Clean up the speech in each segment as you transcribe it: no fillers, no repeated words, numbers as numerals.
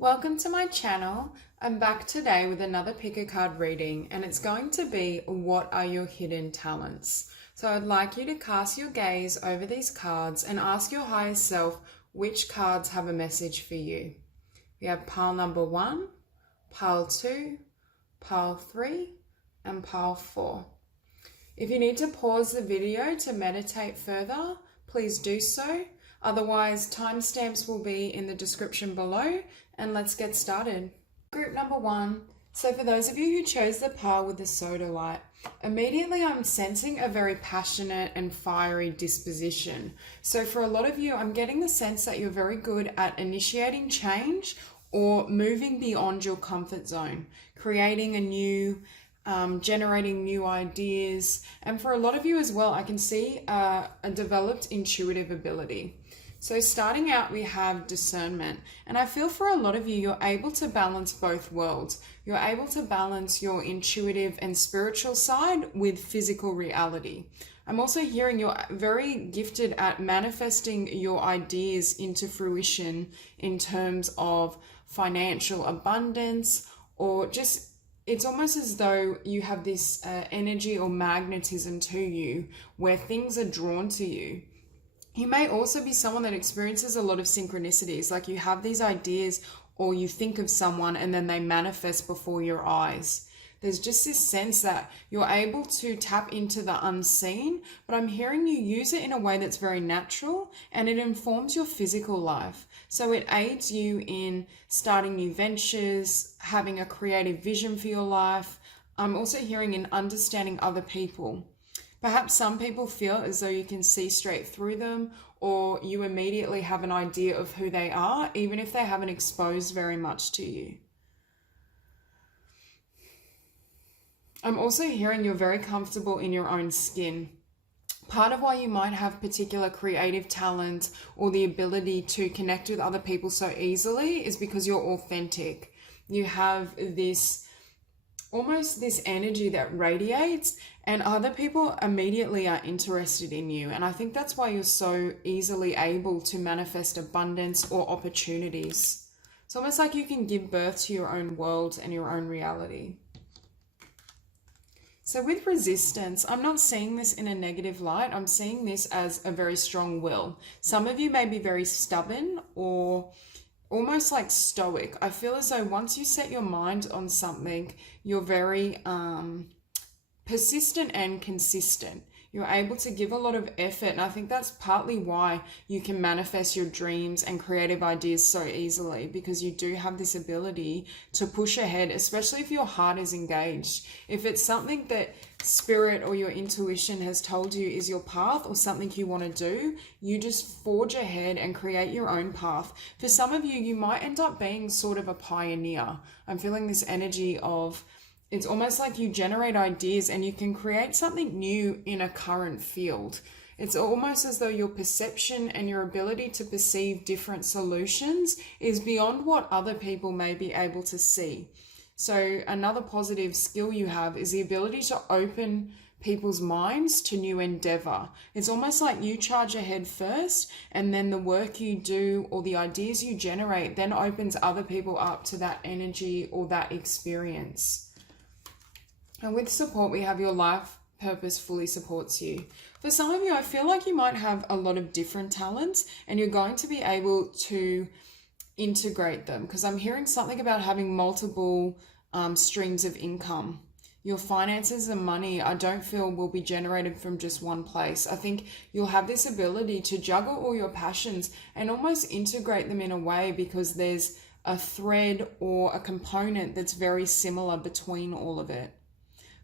Welcome to my channel. I'm back today with another pick a card reading, and it's going to be what are your hidden talents. So I'd like you to cast your gaze over these cards and ask your higher self which cards have a message for you. We have pile number 1, pile 2, pile 3, and pile 4. If you need to pause the video to meditate further, please do so. Otherwise, timestamps will be in the description below, and let's get started. Group number 1. So for those of you who chose the pile with the Sodalite, immediately I'm sensing a very passionate and fiery disposition. So for a lot of you, I'm getting the sense that you're very good at initiating change or moving beyond your comfort zone, creating a new generating new ideas. And for a lot of you as well, I can see a developed intuitive ability. So starting out, we have discernment. And I feel for a lot of you, you're able to balance both worlds. You're able to balance your intuitive and spiritual side with physical reality. I'm also hearing you're very gifted at manifesting your ideas into fruition in terms of financial abundance, or just it's almost as though you have this energy or magnetism to you where things are drawn to you. You may also be someone that experiences a lot of synchronicities, like you have these ideas or you think of someone and then they manifest before your eyes. There's just this sense that you're able to tap into the unseen, but I'm hearing you use it in a way that's very natural and it informs your physical life. So it aids you in starting new ventures, having a creative vision for your life. I'm also hearing in understanding other people. Perhaps some people feel as though you can see straight through them, or you immediately have an idea of who they are, even if they haven't exposed very much to you. I'm also hearing you're very comfortable in your own skin. Part of why you might have particular creative talent or the ability to connect with other people so easily is because you're authentic. You have almost this energy that radiates, and other people immediately are interested in you. And I think that's why you're so easily able to manifest abundance or opportunities. It's almost like you can give birth to your own world and your own reality. So with resistance, I'm not seeing this in a negative light. I'm seeing this as a very strong will. Some of you may be very stubborn or almost like stoic. I feel as though once you set your mind on something, you're very persistent and consistent. You're able to give a lot of effort, and I think that's partly why you can manifest your dreams and creative ideas so easily, because you do have this ability to push ahead, especially if your heart is engaged. If it's something that spirit or your intuition has told you is your path or something you want to do, you just forge ahead and create your own path. For some of you, you might end up being sort of a pioneer. I'm feeling this energy of it's almost like you generate ideas and you can create something new in a current field. It's almost as though your perception and your ability to perceive different solutions is beyond what other people may be able to see. So another positive skill you have is the ability to open people's minds to new endeavor. It's almost like you charge ahead first, and then the work you do or the ideas you generate then opens other people up to that energy or that experience. And with support, we have your life purpose fully supports you. For some of you, I feel like you might have a lot of different talents and you're going to be able to integrate them, because I'm hearing something about having multiple streams of income. Your finances and money, I don't feel will be generated from just one place. I think you'll have this ability to juggle all your passions and almost integrate them in a way, because there's a thread or a component that's very similar between all of it.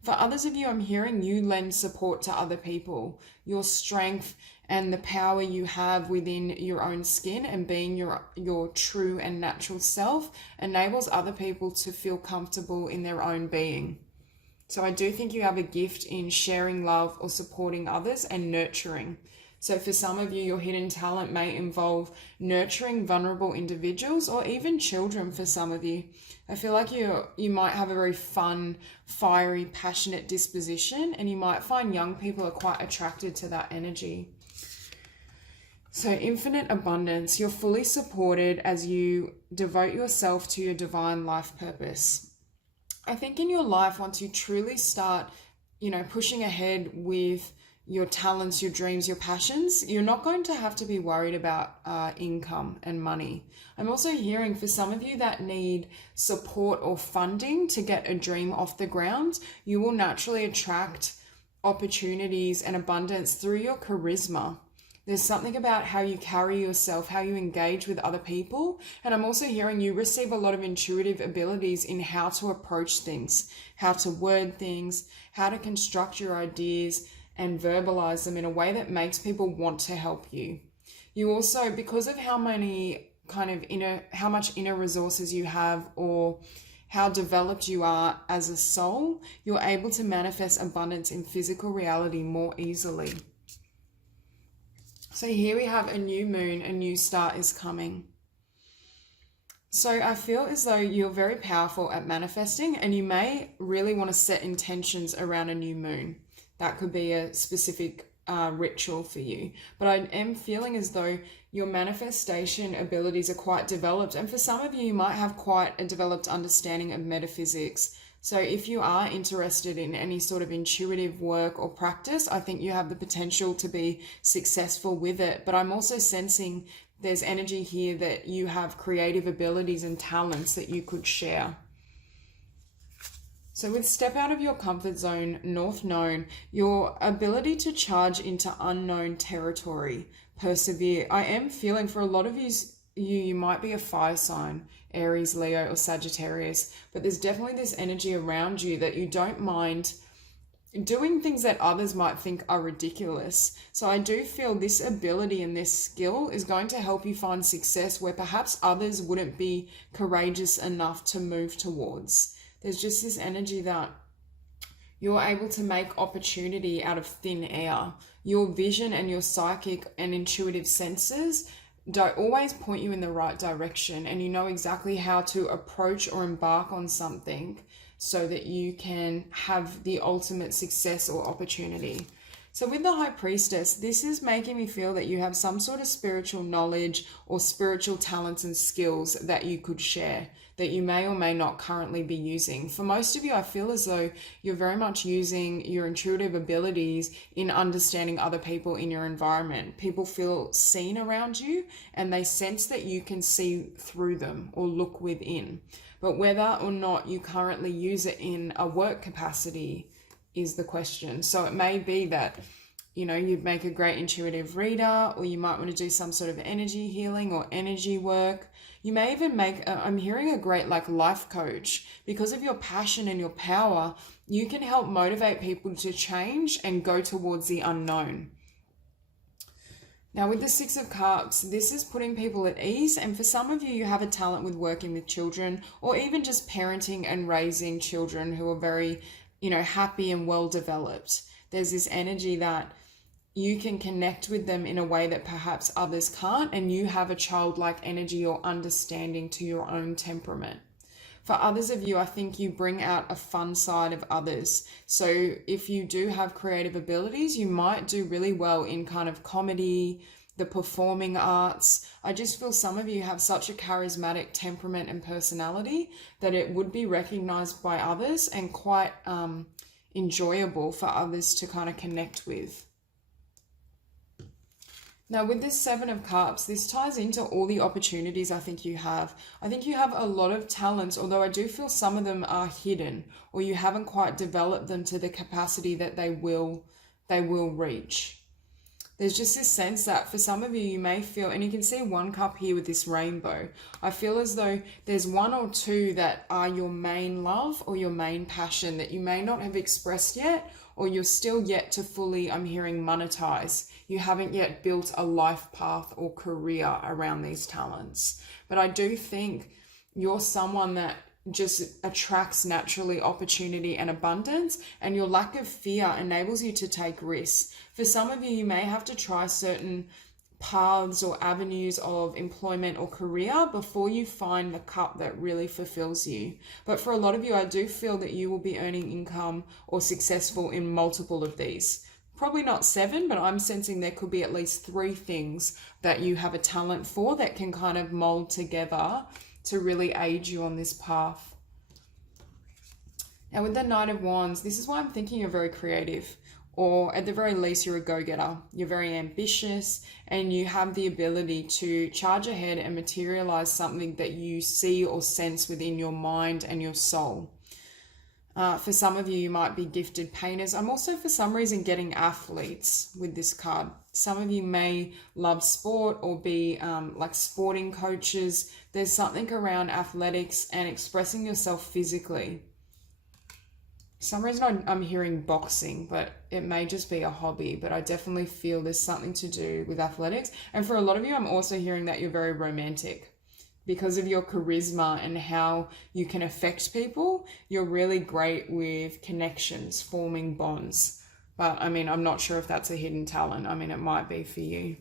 For others of you, I'm hearing you lend support to other people. Your strength and the power you have within your own skin and being your true and natural self enables other people to feel comfortable in their own being. So I do think you have a gift in sharing love or supporting others and nurturing. So for some of you, your hidden talent may involve nurturing vulnerable individuals or even children for some of you. I feel like you might have a very fun, fiery, passionate disposition, and you might find young people are quite attracted to that energy. So infinite abundance, you're fully supported as you devote yourself to your divine life purpose. I think in your life, once you truly start, pushing ahead with your talents, your dreams, your passions, you're not going to have to be worried about income and money. I'm also hearing for some of you that need support or funding to get a dream off the ground, you will naturally attract opportunities and abundance through your charisma. There's something about how you carry yourself, how you engage with other people. And I'm also hearing you receive a lot of intuitive abilities in how to approach things, how to word things, how to construct your ideas and verbalize them in a way that makes people want to help you. You also, because of how much inner resources you have, or how developed you are as a soul, you're able to manifest abundance in physical reality more easily. So here we have a new moon, a new start is coming. So I feel as though you're very powerful at manifesting, and you may really want to set intentions around a new moon. That could be a specific ritual for you. But I am feeling as though your manifestation abilities are quite developed. And for some of you, you might have quite a developed understanding of metaphysics. So if you are interested in any sort of intuitive work or practice, I think you have the potential to be successful with it. But I'm also sensing there's energy here that you have creative abilities and talents that you could share. So with step out of your comfort zone, North Known, your ability to charge into unknown territory, persevere. I am feeling for a lot of you might be a fire sign, Aries, Leo, or Sagittarius, but there's definitely this energy around you that you don't mind doing things that others might think are ridiculous. So I do feel this ability and this skill is going to help you find success where perhaps others wouldn't be courageous enough to move towards. There's just this energy that you're able to make opportunity out of thin air. Your vision and your psychic and intuitive senses don't always point you in the right direction, and you know exactly how to approach or embark on something so that you can have the ultimate success or opportunity. So with the High Priestess, this is making me feel that you have some sort of spiritual knowledge or spiritual talents and skills that you could share, that you may or may not currently be using. For most of you, I feel as though you're very much using your intuitive abilities in understanding other people in your environment. People feel seen around you and they sense that you can see through them or look within. But whether or not you currently use it in a work capacity is the question. So it may be that, you'd make a great intuitive reader, or you might want to do some sort of energy healing or energy work. You may even I'm hearing a great life coach. Because of your passion and your power, you can help motivate people to change and go towards the unknown. Now with the Six of Cups, this is putting people at ease. And for some of you, you have a talent with working with children, or even just parenting and raising children who are very, happy and well developed. There's this energy that you can connect with them in a way that perhaps others can't, and you have a childlike energy or understanding to your own temperament. For others of you, I think you bring out a fun side of others. So if you do have creative abilities, you might do really well in kind of comedy, the performing arts. I just feel some of you have such a charismatic temperament and personality that it would be recognized by others and quite enjoyable for others to kind of connect with. Now with this Seven of Cups, this ties into all the opportunities I think you have. I think you have a lot of talents, although I do feel some of them are hidden, or you haven't quite developed them to the capacity that they will reach. There's just this sense that for some of you, you may feel, and you can see one cup here with this rainbow. I feel as though there's one or two that are your main love or your main passion that you may not have expressed yet, or you're still yet to fully, I'm hearing, monetize. You haven't yet built a life path or career around these talents. But I do think you're someone that just attracts naturally opportunity and abundance, and your lack of fear enables you to take risks. For some of you, you may have to try certain paths or avenues of employment or career before you find the cup that really fulfills you. But for a lot of you, I do feel that you will be earning income or successful in multiple of these. probably not 7, but I'm sensing there could be at least 3 things that you have a talent for that can kind of mold together to really aid you on this path. Now with the Knight of Wands, this is why I'm thinking you're very creative, or at the very least you're a go-getter. You're very ambitious and you have the ability to charge ahead and materialize something that you see or sense within your mind and your soul. For some of you, you might be gifted painters. I'm also, for some reason, getting athletes with this card. Some of you may love sport or be like sporting coaches. There's something around athletics and expressing yourself physically. For some reason, I'm hearing boxing, but it may just be a hobby. But I definitely feel there's something to do with athletics. And for a lot of you, I'm also hearing that you're very romantic. Because of your charisma and how you can affect people, you're really great with connections, forming bonds. But I mean, I'm not sure if that's a hidden talent. I mean, it might be for you.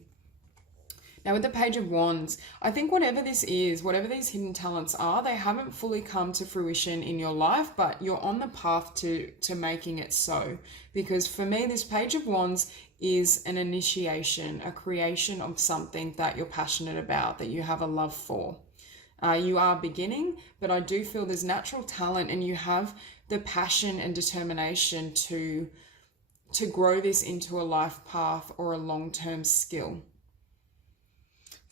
Now with the Page of Wands, I think whatever this is, whatever these hidden talents are, they haven't fully come to fruition in your life, but you're on the path to making it so. Because for me, this Page of Wands is an initiation, a creation of something that you're passionate about, that you have a love for. You are beginning, but I do feel there's natural talent and you have the passion and determination to grow this into a life path or a long-term skill.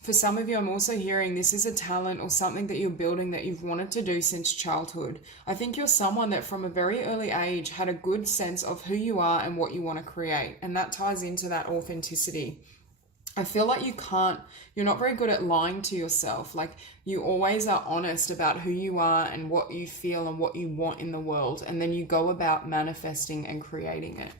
For some of you, I'm also hearing this is a talent or something that you're building that you've wanted to do since childhood. I think you're someone that from a very early age had a good sense of who you are and what you want to create, and that ties into that authenticity. I feel like you're not very good at lying to yourself. Like you always are honest about who you are and what you feel and what you want in the world. And then you go about manifesting and creating it.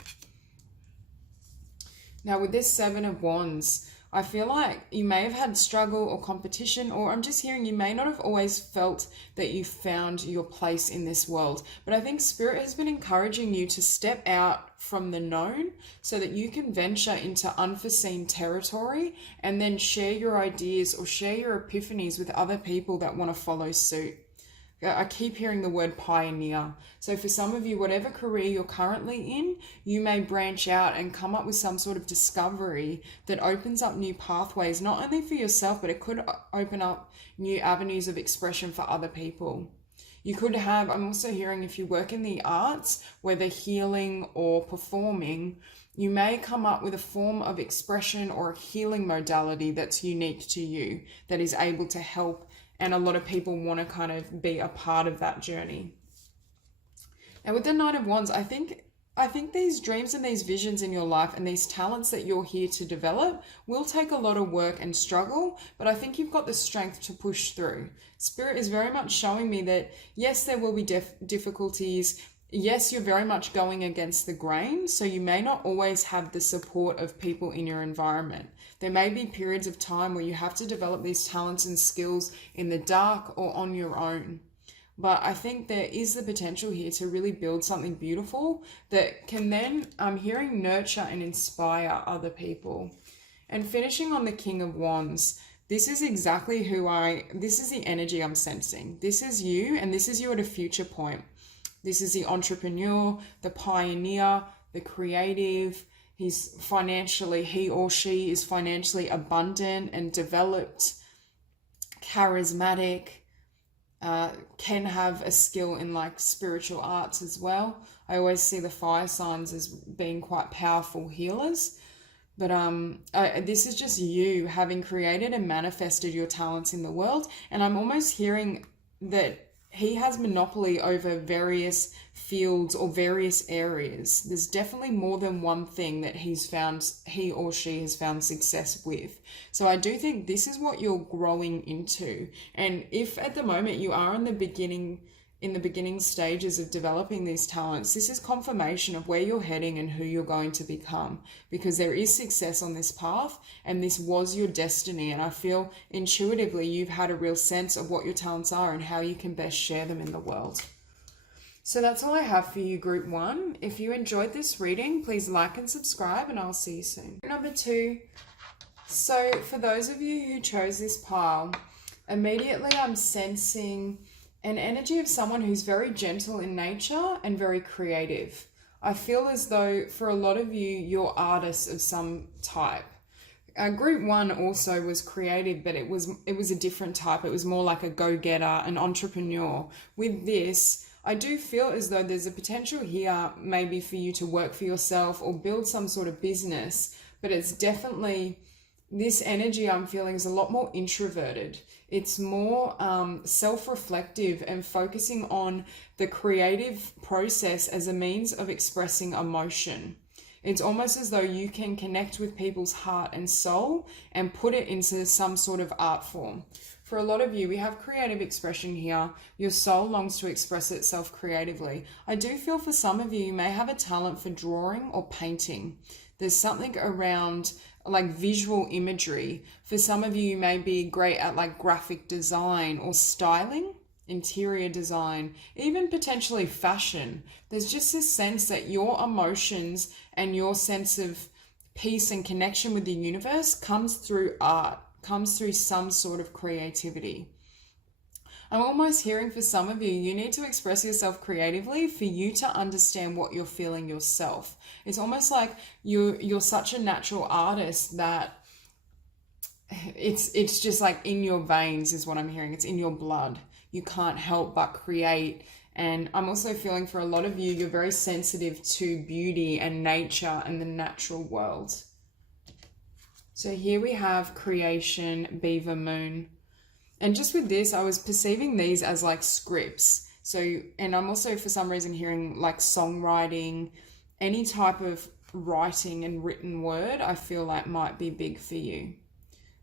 Now with this 7 of Wands, I feel like you may have had struggle or competition, or I'm just hearing you may not have always felt that you found your place in this world. But I think Spirit has been encouraging you to step out from the known so that you can venture into unforeseen territory and then share your ideas or share your epiphanies with other people that want to follow suit. I keep hearing the word pioneer. So for some of you, whatever career you're currently in, you may branch out and come up with some sort of discovery that opens up new pathways, not only for yourself, but it could open up new avenues of expression for other people. You could have, I'm also hearing if you work in the arts, whether healing or performing, you may come up with a form of expression or a healing modality that's unique to you, that is able to help. And a lot of people want to kind of be a part of that journey. And with the Knight of Wands, I think these dreams and these visions in your life and these talents that you're here to develop will take a lot of work and struggle, but I think you've got the strength to push through. Spirit is very much showing me that, yes, there will be difficulties. Yes, you're very much going against the grain, so you may not always have the support of people in your environment. There may be periods of time where you have to develop these talents and skills in the dark or on your own. But I think there is the potential here to really build something beautiful that can then, I'm hearing, nurture and inspire other people. And finishing on the King of Wands, this is exactly this is the energy I'm sensing. This is you, and this is you at a future point. This is the entrepreneur, the pioneer, the creative. He or she is financially abundant and developed, charismatic, can have a skill in like spiritual arts as well. I always see the fire signs as being quite powerful healers. But this is just you having created and manifested your talents in the world. And I'm almost hearing that he has monopoly over various fields or various areas. There's definitely more than one thing that he or she has found success with. So I do think this is what you're growing into. And if at the moment you are in the beginning stages of developing these talents, this is confirmation of where you're heading and who you're going to become, because there is success on this path and this was your destiny. And I feel intuitively you've had a real sense of what your talents are and how you can best share them in the world. So that's all I have for you, Group 1. If you enjoyed this reading, please like and subscribe, and I'll see you soon. Number 2. So for those of you who chose this pile, immediately I'm sensing an energy of someone who's very gentle in nature and very creative. I feel as though for a lot of you, you're artists of some type. Group 1 also was creative, but it was a different type. It was more like a go-getter, an entrepreneur. With this, I do feel as though there's a potential here maybe for you to work for yourself or build some sort of business, but it's definitely, this energy I'm feeling is a lot more introverted. It's more self-reflective and focusing on the creative process as a means of expressing emotion. It's almost as though you can connect with people's heart and soul and put it into some sort of art form. For a lot of you, we have creative expression here. Your soul longs to express itself creatively. I do feel for some of you, you may have a talent for drawing or painting. There's something around like visual imagery. For some of you, you may be great at like graphic design or styling, interior design, even potentially fashion. There's just this sense that your emotions and your sense of peace and connection with the universe comes through art, comes through some sort of creativity. I'm almost hearing for some of you, you need to express yourself creatively for you to understand what you're feeling yourself. It's almost like you're such a natural artist that it's just like in your veins is what I'm hearing. It's in your blood. You can't help but create. And I'm also feeling for a lot of you, you're very sensitive to beauty and nature and the natural world. So here we have creation, beaver moon. And just with this, I was perceiving these as like scripts. So, and I'm also for some reason hearing like songwriting, any type of writing and written word, I feel like might be big for you.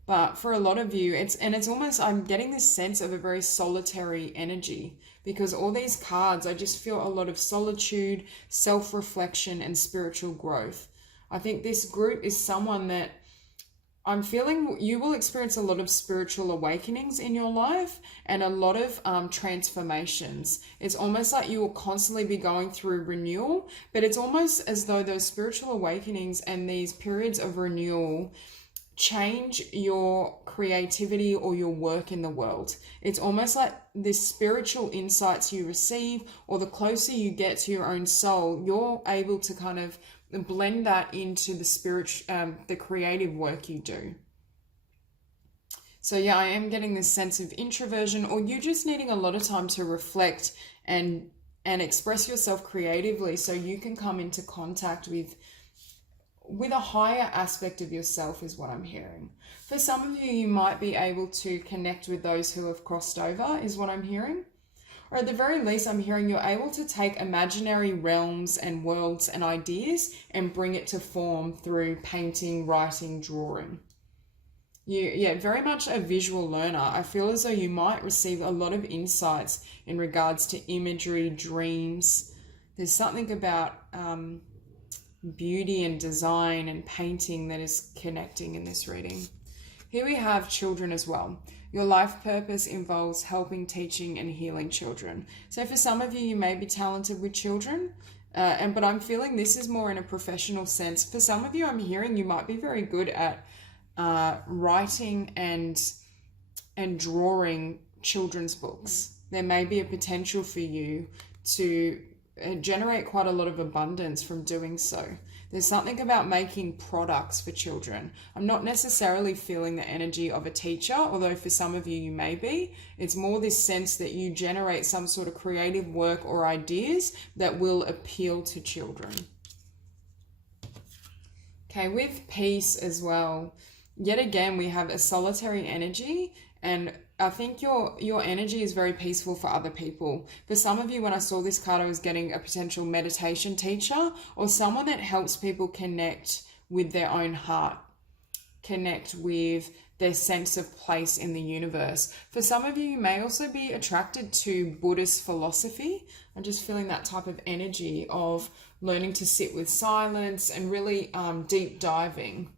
But for a lot of you, it's almost, I'm getting this sense of a very solitary energy because all these cards, I just feel a lot of solitude, self-reflection, and spiritual growth. I think this group is someone that I'm feeling you will experience a lot of spiritual awakenings in your life and a lot of transformations. It's almost like you will constantly be going through renewal, but it's almost as though those spiritual awakenings and these periods of renewal change your creativity or your work in the world. It's almost like the spiritual insights you receive or the closer you get to your own soul, you're able to kind of blend that into the creative work you do. So yeah, I am getting this sense of introversion or you just needing a lot of time to reflect and express yourself creatively so you can come into contact with a higher aspect of yourself is what I'm hearing. For some of you, you might be able to connect with those who have crossed over is what I'm hearing. Or at the very least, I'm hearing you're able to take imaginary realms and worlds and ideas and bring it to form through painting, writing, drawing. Very much a visual learner. I feel as though you might receive a lot of insights in regards to imagery, dreams. There's something about beauty and design and painting that is connecting in this reading. Here we have children as well. Your life purpose involves helping, teaching, and healing children. So for some of you, you may be talented with children, but I'm feeling this is more in a professional sense. For some of you, I'm hearing you might be very good at writing and drawing children's books. There may be a potential for you to generate quite a lot of abundance from doing so. There's something about making products for children. I'm not necessarily feeling the energy of a teacher, although for some of you, you may be. It's more this sense that you generate some sort of creative work or ideas that will appeal to children. Okay, with peace as well. Yet again, we have a solitary energy, and I think your energy is very peaceful for other people. For some of you, when I saw this card, I was getting a potential meditation teacher or someone that helps people connect with their own heart, connect with their sense of place in the universe. For some of you, you may also be attracted to Buddhist philosophy. I'm just feeling that type of energy of learning to sit with silence and really deep diving.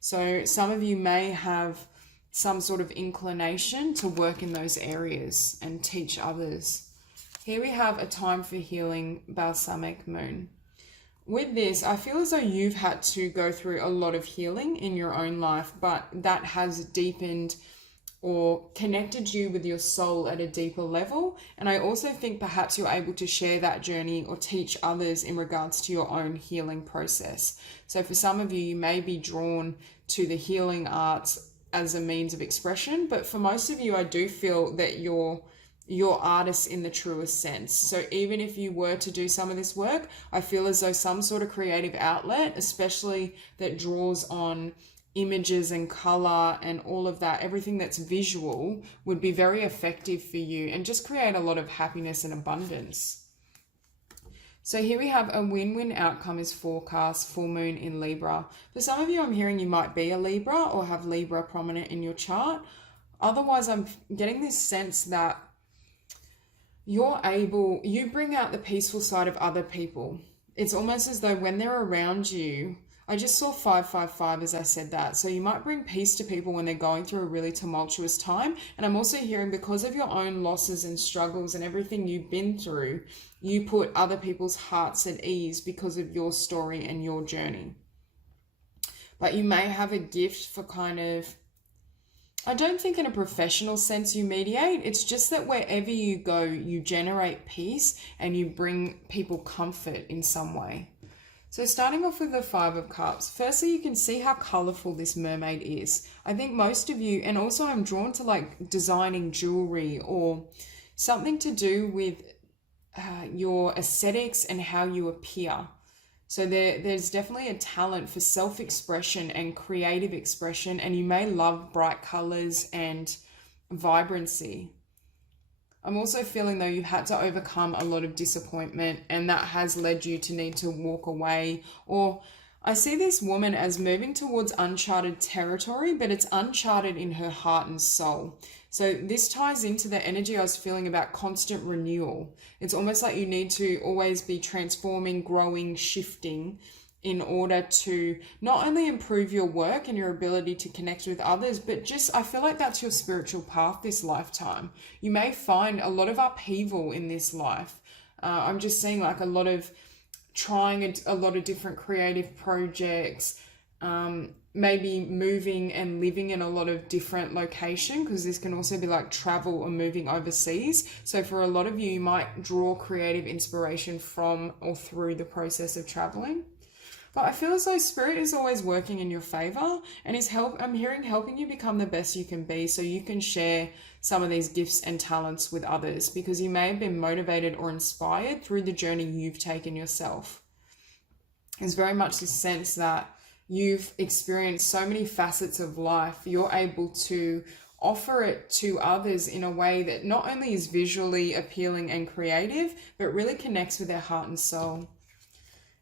So some of you may have some sort of inclination to work in those areas and teach others. Here we have a time for healing, balsamic moon. With this, I feel as though you've had to go through a lot of healing in your own life, but that has deepened or connected you with your soul at a deeper level. And I also think perhaps you're able to share that journey or teach others in regards to your own healing process. So for some of you, you may be drawn to the healing arts as a means of expression, but for most of you, I do feel that you're artists in the truest sense. So even if you were to do some of this work, I feel as though some sort of creative outlet, especially that draws on images and color and all of that, everything that's visual, would be very effective for you and just create a lot of happiness and abundance. So here we have a win-win outcome is forecast, full moon in Libra. For some of you, I'm hearing you might be a Libra or have Libra prominent in your chart. Otherwise, I'm getting this sense that you bring out the peaceful side of other people. It's almost as though when they're around you, I just saw 555 as I said that. So you might bring peace to people when they're going through a really tumultuous time. And I'm also hearing because of your own losses and struggles and everything you've been through, you put other people's hearts at ease because of your story and your journey. But you may have a gift for kind of, I don't think in a professional sense you mediate. It's just that wherever you go, you generate peace and you bring people comfort in some way. So starting off with the Five of Cups, firstly, you can see how colorful this mermaid is. I think most of you, and also I'm drawn to like designing jewelry or something to do with your aesthetics and how you appear. So there's definitely a talent for self-expression and creative expression, and you may love bright colors and vibrancy. I'm also feeling though you've had to overcome a lot of disappointment and that has led you to need to walk away. Or I see this woman as moving towards uncharted territory, but it's uncharted in her heart and soul. So this ties into the energy I was feeling about constant renewal. It's almost like you need to always be transforming, growing, shifting in order to not only improve your work and your ability to connect with others, but just, I feel like that's your spiritual path this lifetime. You may find a lot of upheaval in this life. I'm just seeing like a lot of trying a lot of different creative projects, maybe moving and living in a lot of different locations, because this can also be like travel or moving overseas. So for a lot of you, you might draw creative inspiration from or through the process of traveling. But I feel as though Spirit is always working in your favor and I'm hearing helping you become the best you can be so you can share some of these gifts and talents with others, because you may have been motivated or inspired through the journey you've taken yourself. There's very much this sense that you've experienced so many facets of life, you're able to offer it to others in a way that not only is visually appealing and creative, but really connects with their heart and soul.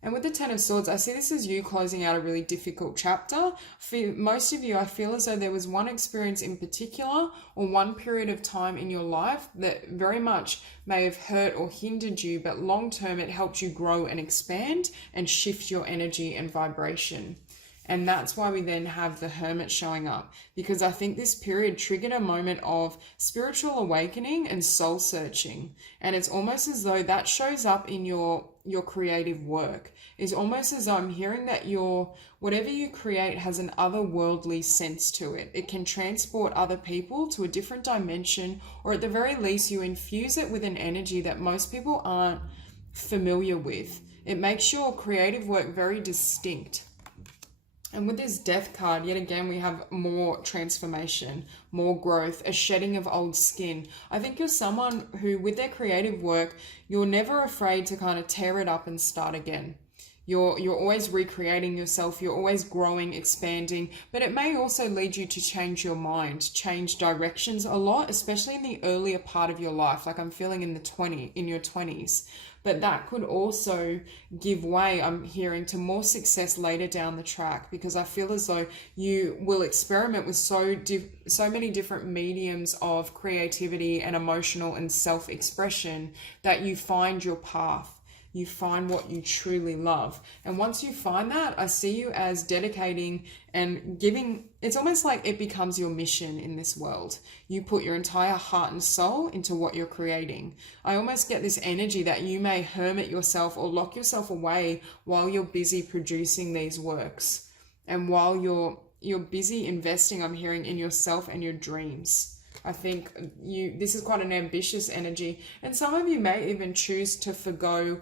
And with the Ten of Swords, I see this as you closing out a really difficult chapter. For most of you, I feel as though there was one experience in particular or one period of time in your life that very much may have hurt or hindered you, but long term it helped you grow and expand and shift your energy and vibration. And that's why we then have the Hermit showing up, because I think this period triggered a moment of spiritual awakening and soul searching. And it's almost as though that shows up in your creative work. It's almost as though I'm hearing that whatever you create has an otherworldly sense to it. It can transport other people to a different dimension, or at the very least you infuse it with an energy that most people aren't familiar with. It makes your creative work very distinct. And with this Death card, yet again, we have more transformation, more growth, a shedding of old skin. I think you're someone who, with their creative work, you're never afraid to kind of tear it up and start again. You're always recreating yourself. You're always growing, expanding, but it may also lead you to change your mind, change directions a lot, especially in the earlier part of your life. Like I'm feeling in your 20s. But that could also give way, I'm hearing, to more success later down the track, because I feel as though you will experiment with so many different mediums of creativity and emotional and self-expression that you find your path. You find what you truly love. And once you find that, I see you as dedicating and giving. It's almost like it becomes your mission in this world. You put your entire heart and soul into what you're creating. I almost get this energy that you may hermit yourself or lock yourself away while you're busy producing these works. And while you're you're busy investing, I'm hearing, in yourself and your dreams. I think this is quite an ambitious energy, and some of you may even choose to forgo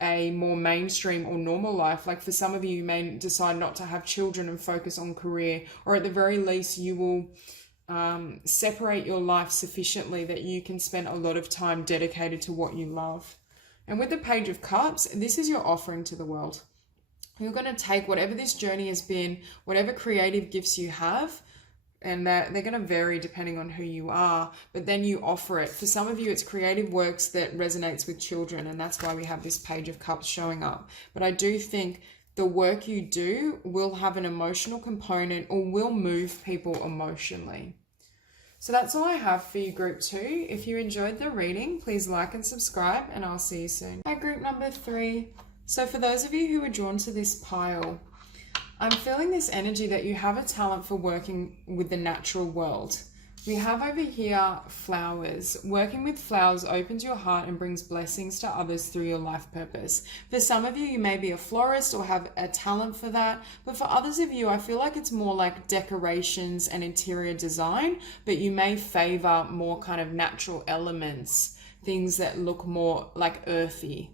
a more mainstream or normal life. Like for some of you, you may decide not to have children and focus on career, or at the very least you will separate your life sufficiently that you can spend a lot of time dedicated to what you love. And with the Page of Cups, this is your offering to the world. You're going to take whatever this journey has been, whatever creative gifts you have, and they're going to vary depending on who you are, but then you offer it. For some of you, it's creative works that resonates with children, and that's why we have this Page of Cups showing up. But I do think the work you do will have an emotional component or will move people emotionally. So that's all I have for you, Group 2. If you enjoyed the reading, please like and subscribe, and I'll see you soon. Hi, Group number 3. So for those of you who are drawn to this pile, I'm feeling this energy that you have a talent for working with the natural world. We have over here flowers. Working with flowers opens your heart and brings blessings to others through your life purpose. For some of you, you may be a florist or have a talent for that. But for others of you, I feel like it's more like decorations and interior design, but you may favor more kind of natural elements, things that look more like earthy.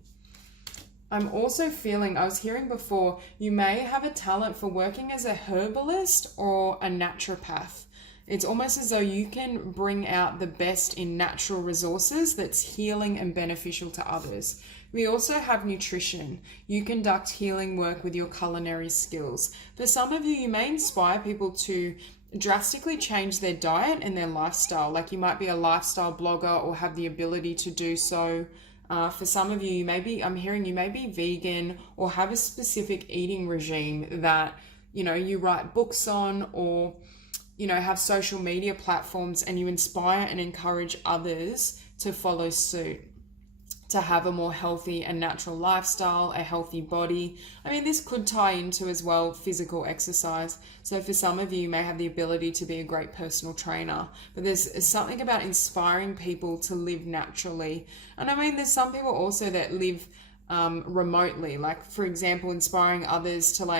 I'm also feeling, I was hearing before, you may have a talent for working as a herbalist or a naturopath. It's almost as though you can bring out the best in natural resources that's healing and beneficial to others. We also have nutrition. You conduct healing work with your culinary skills. For some of you, you may inspire people to drastically change their diet and their lifestyle. Like you might be a lifestyle blogger or have the ability to do so. For some of you, I'm hearing you may be vegan or have a specific eating regime that, you write books on, or have social media platforms, and you inspire and encourage others to follow suit, to have a more healthy and natural lifestyle, a healthy body. I mean, this could tie into as well physical exercise. So for some of you, you may have the ability to be a great personal trainer, but there's something about inspiring people to live naturally. And I mean, there's some people also that live remotely, like for example, inspiring others to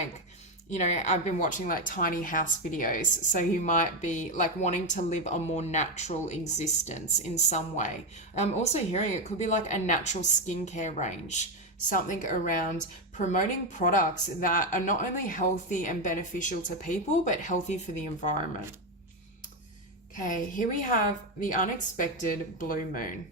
I've been watching tiny house videos. So you might be wanting to live a more natural existence in some way. I'm also hearing it could be like a natural skincare range, something around promoting products that are not only healthy and beneficial to people, but healthy for the environment. Okay, here we have the unexpected blue moon.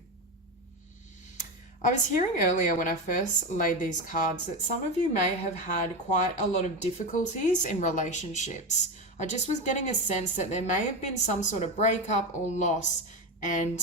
I was hearing earlier when I first laid these cards that some of you may have had quite a lot of difficulties in relationships. I just was getting a sense that there may have been some sort of breakup or loss, and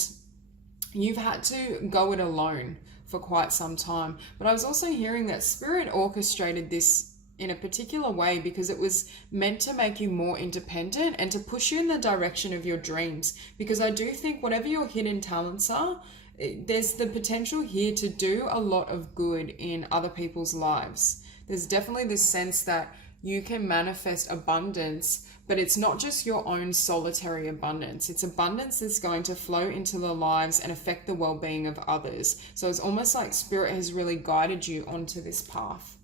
you've had to go it alone for quite some time. But I was also hearing that Spirit orchestrated this in a particular way because it was meant to make you more independent and to push you in the direction of your dreams. Because I do think whatever your hidden talents are, there's the potential here to do a lot of good in other people's lives. There's definitely this sense that you can manifest abundance, but it's not just your own solitary abundance. It's abundance that's going to flow into the lives and affect the well-being of others. So it's almost like Spirit has really guided you onto this path.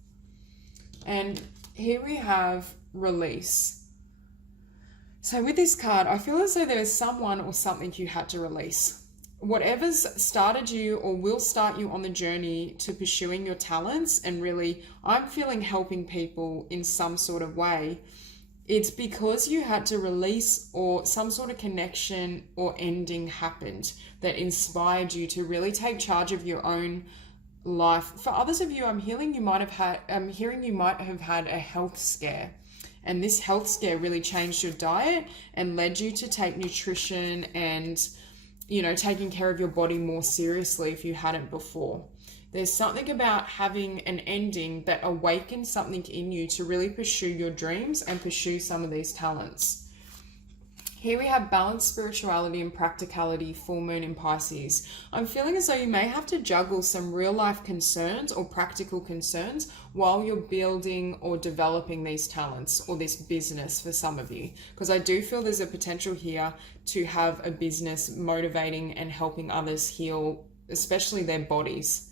And here we have release. So with this card, I feel as though there is someone or something you had to release. Whatever's started you or will start you on the journey to pursuing your talents, and really, I'm feeling helping people in some sort of way, it's because you had to release, or some sort of connection or ending happened that inspired you to really take charge of your own life. For others of you, I'm hearing you might have had a health scare. And this health scare really changed your diet and led you to take nutrition and taking care of your body more seriously if you hadn't before. There's something about having an ending that awakens something in you to really pursue your dreams and pursue some of these talents. Here we have balanced spirituality and practicality, full moon in Pisces. I'm feeling as though you may have to juggle some real life concerns or practical concerns while you're building or developing these talents or this business for some of you. Because I do feel there's a potential here to have a business motivating and helping others heal, especially their bodies.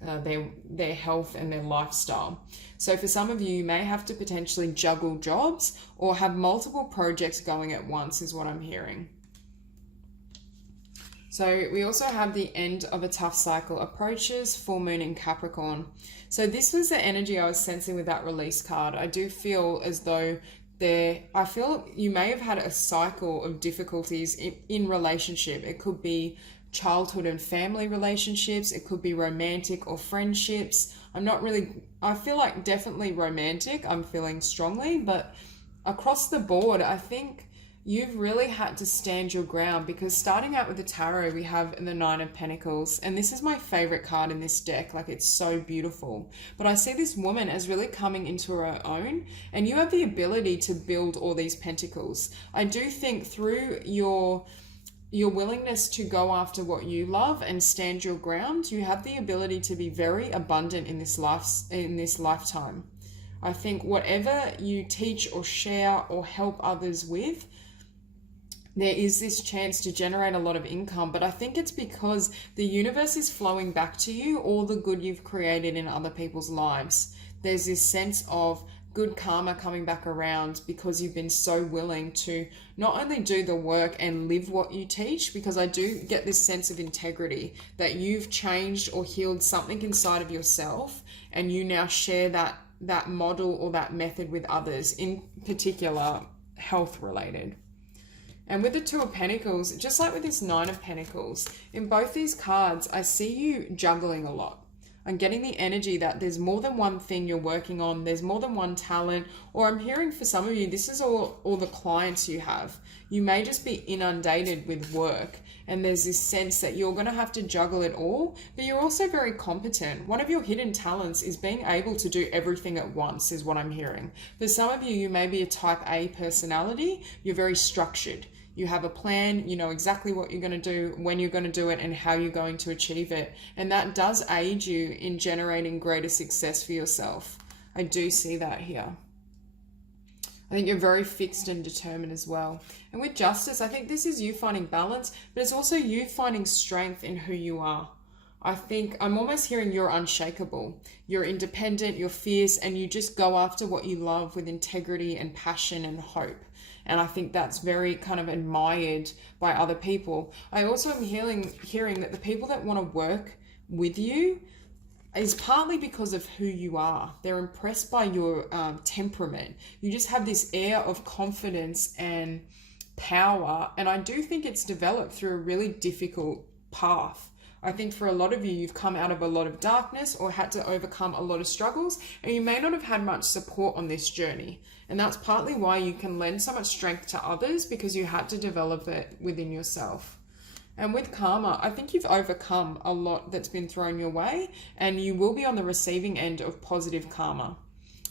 their health and their lifestyle. So for some of you, you may have to potentially juggle jobs or have multiple projects going at once is what I'm hearing. So we also have the end of a tough cycle approaches, full moon in Capricorn. So this was the energy I was sensing with that release card. I do feel as though I feel you may have had a cycle of difficulties in relationship. It could be childhood and family relationships. It could be romantic or friendships. I feel like definitely romantic. I'm feeling strongly, but across the board, I think you've really had to stand your ground, because starting out with the tarot, we have the Nine of Pentacles, and this is my favorite card in this deck. Like, it's so beautiful. But I see this woman as really coming into her own, and you have the ability to build all these pentacles. I do think through your willingness to go after what you love and stand your ground, you have the ability to be very abundant in this lifetime. I think whatever you teach or share or help others with, there is this chance to generate a lot of income. But I think it's because the universe is flowing back to you all the good you've created in other people's lives. There's this sense of good karma coming back around because you've been so willing to not only do the work and live what you teach, because I do get this sense of integrity that you've changed or healed something inside of yourself, and you now share that model or that method with others, in particular health related. And with the Two of Pentacles, just like with this Nine of Pentacles, in both these cards, I see you juggling a lot. I'm getting the energy that there's more than one thing you're working on, there's more than one talent, or I'm hearing for some of you, this is all the clients you have. You may just be inundated with work, and there's this sense that you're going to have to juggle it all, but you're also very competent. One of your hidden talents is being able to do everything at once, is what I'm hearing. For some of you, you may be a type A personality. You're very structured. You have a plan, you know exactly what you're going to do, when you're going to do it, and how you're going to achieve it. And that does aid you in generating greater success for yourself. I do see that here. I think you're very fixed and determined as well. And with Justice, I think this is you finding balance, but it's also you finding strength in who you are. I think I'm almost hearing you're unshakable. You're independent, you're fierce, and you just go after what you love with integrity and passion and hope. And I think that's very kind of admired by other people. I also am hearing that the people that want to work with you is partly because of who you are. They're impressed by your temperament. You just have this air of confidence and power. And I do think it's developed through a really difficult path. I think for a lot of you, you've come out of a lot of darkness or had to overcome a lot of struggles, and you may not have had much support on this journey. And that's partly why you can lend so much strength to others, because you had to develop it within yourself. And with karma, I think you've overcome a lot that's been thrown your way, and you will be on the receiving end of positive karma.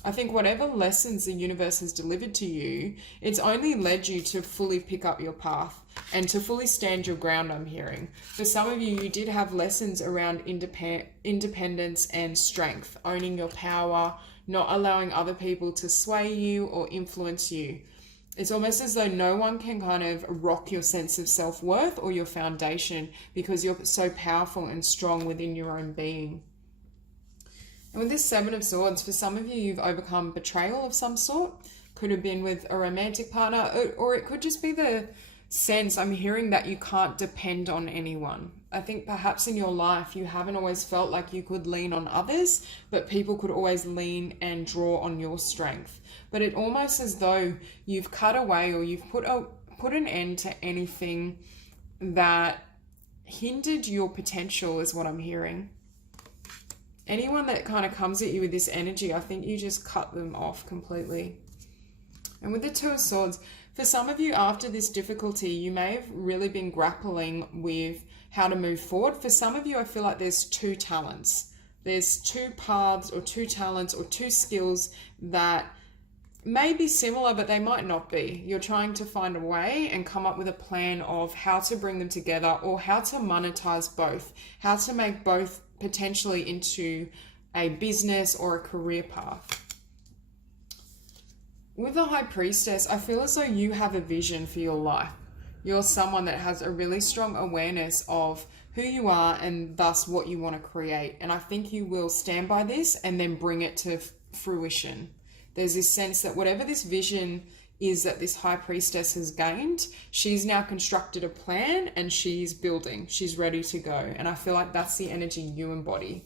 I think whatever lessons the universe has delivered to you, it's only led you to fully pick up your path and to fully stand your ground, I'm hearing. For some of you, you did have lessons around independence and strength, owning your power, not allowing other people to sway you or influence you. It's almost as though no one can kind of rock your sense of self-worth or your foundation, because you're so powerful and strong within your own being. And with this Seven of Swords, for some of you, you've overcome betrayal of some sort. Could have been with a romantic partner, or it could just be the sense I'm hearing that you can't depend on anyone. I think perhaps in your life, you haven't always felt like you could lean on others, but people could always lean and draw on your strength. But it almost as though you've cut away, or you've put an end to anything that hindered your potential, is what I'm hearing. Anyone that kind of comes at you with this energy, I think you just cut them off completely. And with the Two of Swords, for some of you after this difficulty, you may have really been grappling with how to move forward. For some of you, I feel like there's two talents. There's two paths or two talents or two skills that may be similar, but they might not be. You're trying to find a way and come up with a plan of how to bring them together, or how to monetize both, how to make both potentially into a business or a career path. With the High Priestess, I feel as though you have a vision for your life. You're someone that has a really strong awareness of who you are and thus what you want to create. And I think you will stand by this and then bring it to fruition. There's this sense that whatever this vision is that this high priestess has gained, she's now constructed a plan and she's building, she's ready to go. And I feel like that's the energy you embody.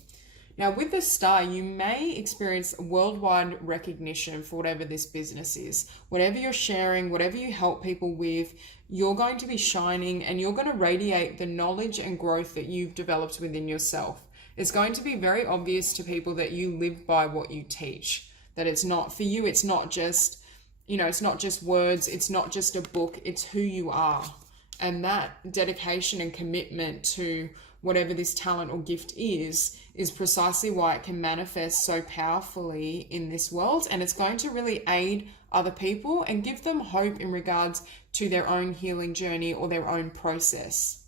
Now with the star, you may experience worldwide recognition for whatever this business is. Whatever you're sharing, whatever you help people with, you're going to be shining and you're going to radiate the knowledge and growth that you've developed within yourself. It's going to be very obvious to people that you live by what you teach, that it's not, for you, it's not just, it's not just words, it's not just a book, it's who you are. And that dedication and commitment to whatever this talent or gift is precisely why it can manifest so powerfully in this world. And it's going to really aid other people and give them hope in regards to their own healing journey or their own process.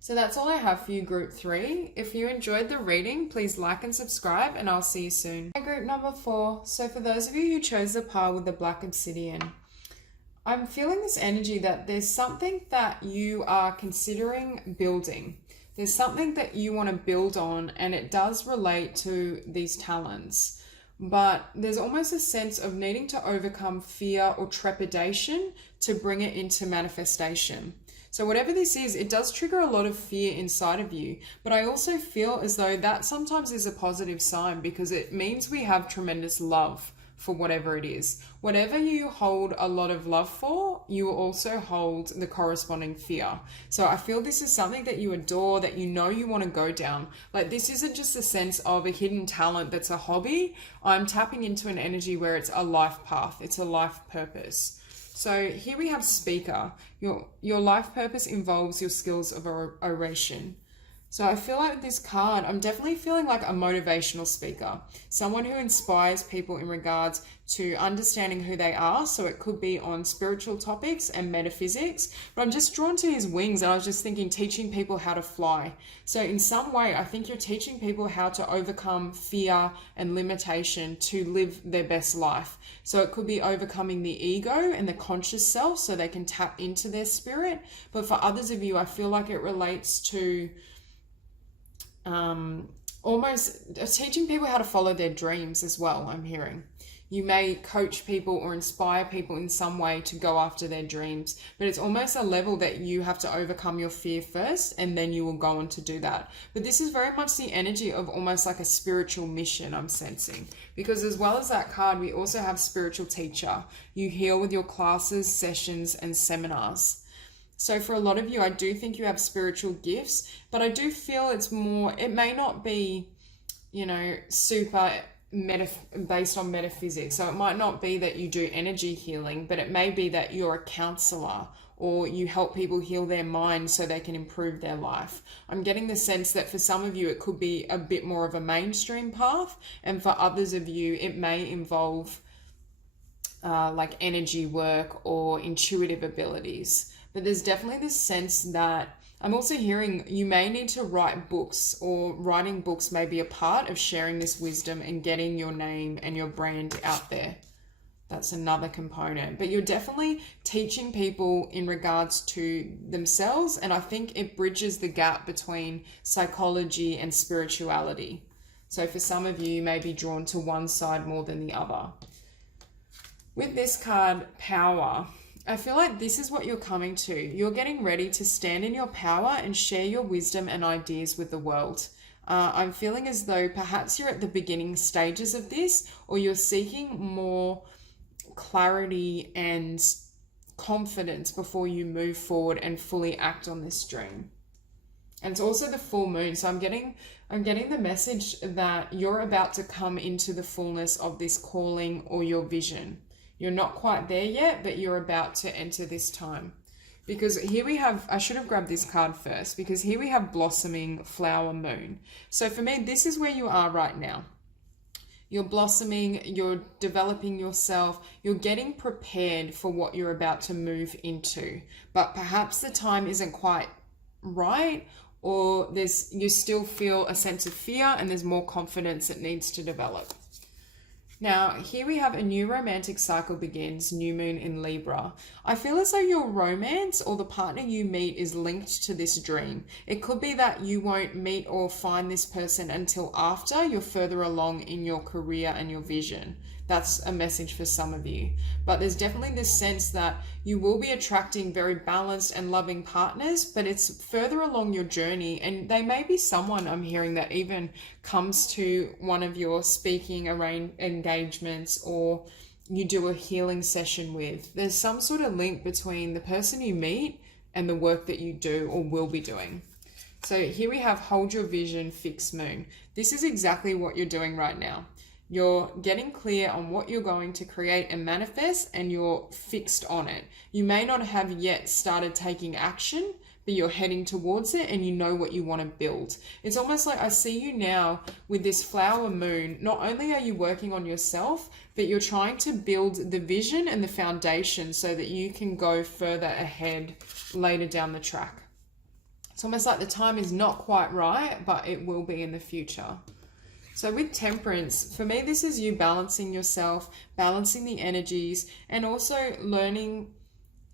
So that's all I have for you, group 3. If you enjoyed the reading, please like and subscribe, and I'll see you soon. Group number 4. So for those of you who chose the pile with the black obsidian, I'm feeling this energy that there's something that you are considering building. There's something that you want to build on, and it does relate to these talents. But there's almost a sense of needing to overcome fear or trepidation to bring it into manifestation. So whatever this is, it does trigger a lot of fear inside of you. But I also feel as though that sometimes is a positive sign, because it means we have tremendous love for whatever it is. Whatever you hold a lot of love for, you also hold the corresponding fear. So I feel this is something that you adore, that you know you want to go down. Like, this isn't just a sense of a hidden talent that's a hobby. I'm tapping into an energy where it's a life path. It's a life purpose. So here we have speaker. Your life purpose involves your skills of oration. So I feel like with this card, I'm definitely feeling like a motivational speaker, someone who inspires people in regards to understanding who they are. So it could be on spiritual topics and metaphysics, but I'm just drawn to his wings, and I was just thinking teaching people how to fly. So in some way, I think you're teaching people how to overcome fear and limitation to live their best life. So it could be overcoming the ego and the conscious self so they can tap into their spirit. But for others of you, I feel like it relates to almost teaching people how to follow their dreams as well. I'm hearing you may coach people or inspire people in some way to go after their dreams, but it's almost a level that you have to overcome your fear first, and then you will go on to do that. But this is very much the energy of almost like a spiritual mission, I'm sensing, because as well as that card, we also have spiritual teacher. You heal with your classes, sessions, and seminars. So for a lot of you, I do think you have spiritual gifts, but I do feel it's more, it may not be, super based on metaphysics. So it might not be that you do energy healing, but it may be that you're a counselor, or you help people heal their mind so they can improve their life. I'm getting the sense that for some of you, it could be a bit more of a mainstream path. And for others of you, it may involve like energy work or intuitive abilities. But there's definitely this sense that I'm also hearing you may need to write books, or writing books may be a part of sharing this wisdom and getting your name and your brand out there. That's another component. But you're definitely teaching people in regards to themselves, and I think it bridges the gap between psychology and spirituality. So for some of you, you may be drawn to one side more than the other. With this card, power, I feel like this is what you're coming to. You're getting ready to stand in your power and share your wisdom and ideas with the world. I'm feeling as though perhaps you're at the beginning stages of this, or you're seeking more clarity and confidence before you move forward and fully act on this dream. And it's also the full moon. So I'm getting the message that you're about to come into the fullness of this calling or your vision. You're not quite there yet, but you're about to enter this time. Because here we have, I should have grabbed this card first, because here we have blossoming flower moon. So for me, this is where you are right now. You're blossoming, you're developing yourself, you're getting prepared for what you're about to move into. But perhaps the time isn't quite right, or you still feel a sense of fear and there's more confidence that needs to develop. Now, here we have a new romantic cycle begins, new moon in Libra. I feel as though your romance or the partner you meet is linked to this dream. It could be that you won't meet or find this person until after you're further along in your career and your vision. That's a message for some of you. But there's definitely this sense that you will be attracting very balanced and loving partners, but it's further along your journey. And they may be someone, I'm hearing, that even comes to one of your speaking engagements, or you do a healing session with. There's some sort of link between the person you meet and the work that you do or will be doing. So here we have hold your vision, fixed moon. This is exactly what you're doing right now. You're getting clear on what you're going to create and manifest, and you're fixed on it. You may not have yet started taking action, but you're heading towards it and you know what you want to build. It's almost like I see you now with this flower moon. Not only are you working on yourself, but you're trying to build the vision and the foundation so that you can go further ahead later down the track. It's almost like the time is not quite right, but it will be in the future. So with temperance, for me, this is you balancing yourself, balancing the energies, and also learning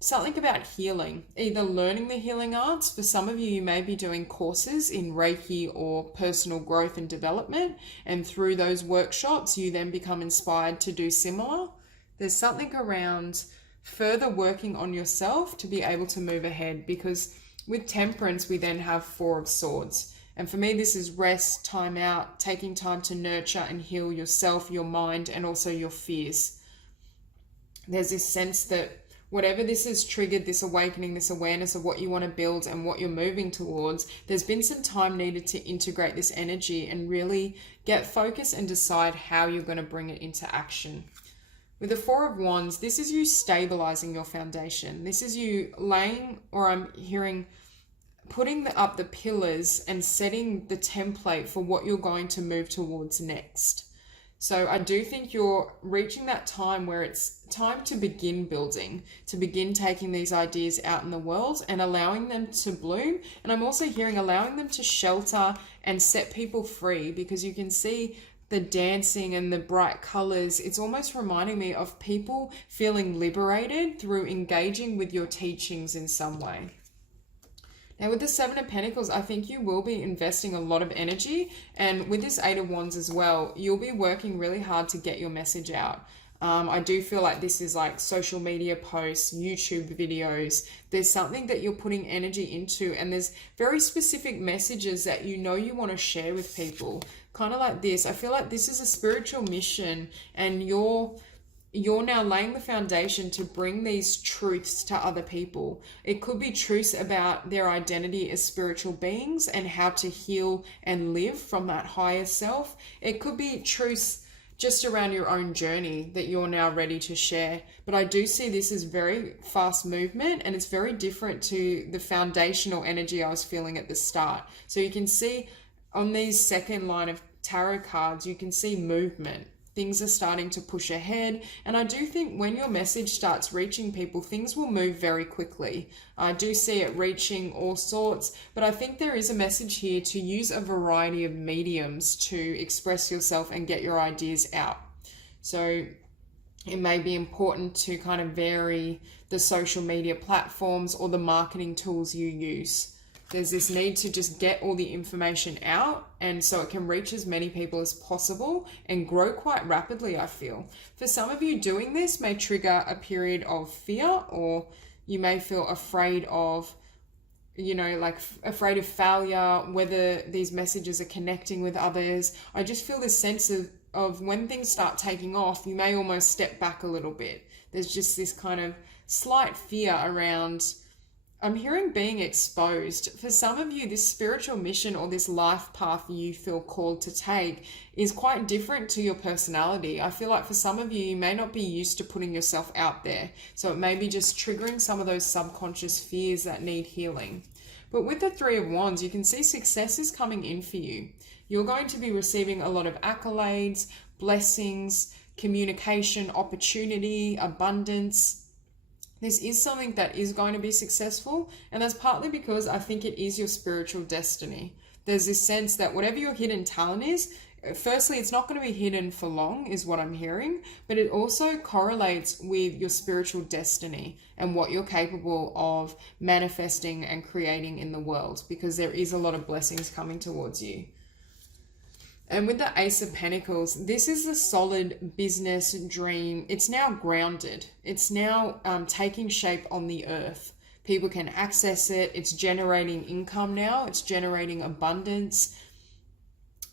something about healing, either learning the healing arts. For some of you, you may be doing courses in Reiki or personal growth and development, and through those workshops, you then become inspired to do similar. There's something around further working on yourself to be able to move ahead, because with temperance, we then have Four of Swords. And for me, this is rest, time out, taking time to nurture and heal yourself, your mind, and also your fears. There's this sense that whatever this has triggered, this awakening, this awareness of what you want to build and what you're moving towards, there's been some time needed to integrate this energy and really get focused and decide how you're going to bring it into action. With the Four of Wands, this is you stabilizing your foundation. This is you laying, or I'm hearing, putting up the pillars and setting the template for what you're going to move towards next. So I do think you're reaching that time where it's time to begin building, to begin taking these ideas out in the world and allowing them to bloom. And I'm also hearing allowing them to shelter and set people free, because you can see the dancing and the bright colors. It's almost reminding me of people feeling liberated through engaging with your teachings in some way. Now with the Seven of Pentacles, I think you will be investing a lot of energy, and with this Eight of Wands as well, you'll be working really hard to get your message out. I do feel like this is like social media posts, YouTube videos. There's something that you're putting energy into, and there's very specific messages that you know you want to share with people. Kind of like this. I feel like this is a spiritual mission, and you're now laying the foundation to bring these truths to other people. It could be truths about their identity as spiritual beings and how to heal and live from that higher self. It could be truths just around your own journey that you're now ready to share. But I do see this as very fast movement, and it's very different to the foundational energy I was feeling at the start. So you can see on these second line of tarot cards, you can see movement. Things are starting to push ahead, and I do think when your message starts reaching people, things will move very quickly. I do see it reaching all sorts, but I think there is a message here to use a variety of mediums to express yourself and get your ideas out. So it may be important to kind of vary the social media platforms or the marketing tools you use. There's this need to just get all the information out, and so it can reach as many people as possible and grow quite rapidly, I feel. For some of you, doing this may trigger a period of fear, or you may feel afraid of, afraid of failure, whether these messages are connecting with others. I just feel this sense of when things start taking off, you may almost step back a little bit. There's just this kind of slight fear around, I'm hearing, being exposed. For some of you, this spiritual mission or this life path you feel called to take is quite different to your personality. I feel like for some of you, you may not be used to putting yourself out there. So it may be just triggering some of those subconscious fears that need healing. But with the Three of Wands, you can see success is coming in for you. You're going to be receiving a lot of accolades, blessings, communication, opportunity, abundance. This is something that is going to be successful, and that's partly because I think it is your spiritual destiny. There's this sense that whatever your hidden talent is, firstly, it's not going to be hidden for long, is what I'm hearing, but it also correlates with your spiritual destiny and what you're capable of manifesting and creating in the world, because there is a lot of blessings coming towards you. And with the Ace of Pentacles, this is a solid business dream. It's now grounded. It's now taking shape on the earth. People can access it. It's generating income now. It's generating abundance.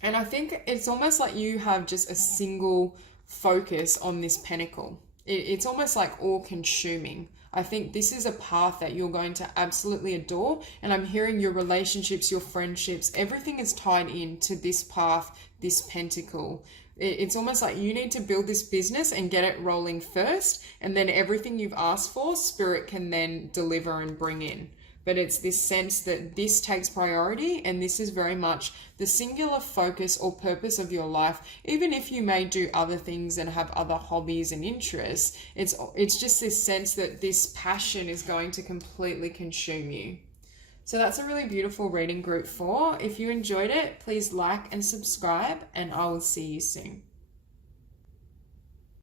And I think it's almost like you have just a single focus on this pentacle. It's almost like all-consuming. I think this is a path that you're going to absolutely adore. And I'm hearing your relationships, your friendships, everything is tied into this path, this pentacle. It's almost like you need to build this business and get it rolling first. And then everything you've asked for, Spirit can then deliver and bring in. But it's this sense that this takes priority, and this is very much the singular focus or purpose of your life. Even if you may do other things and have other hobbies and interests, it's just this sense that this passion is going to completely consume you. So that's a really beautiful reading, group 4. If you enjoyed it, please like and subscribe, and I will see you soon.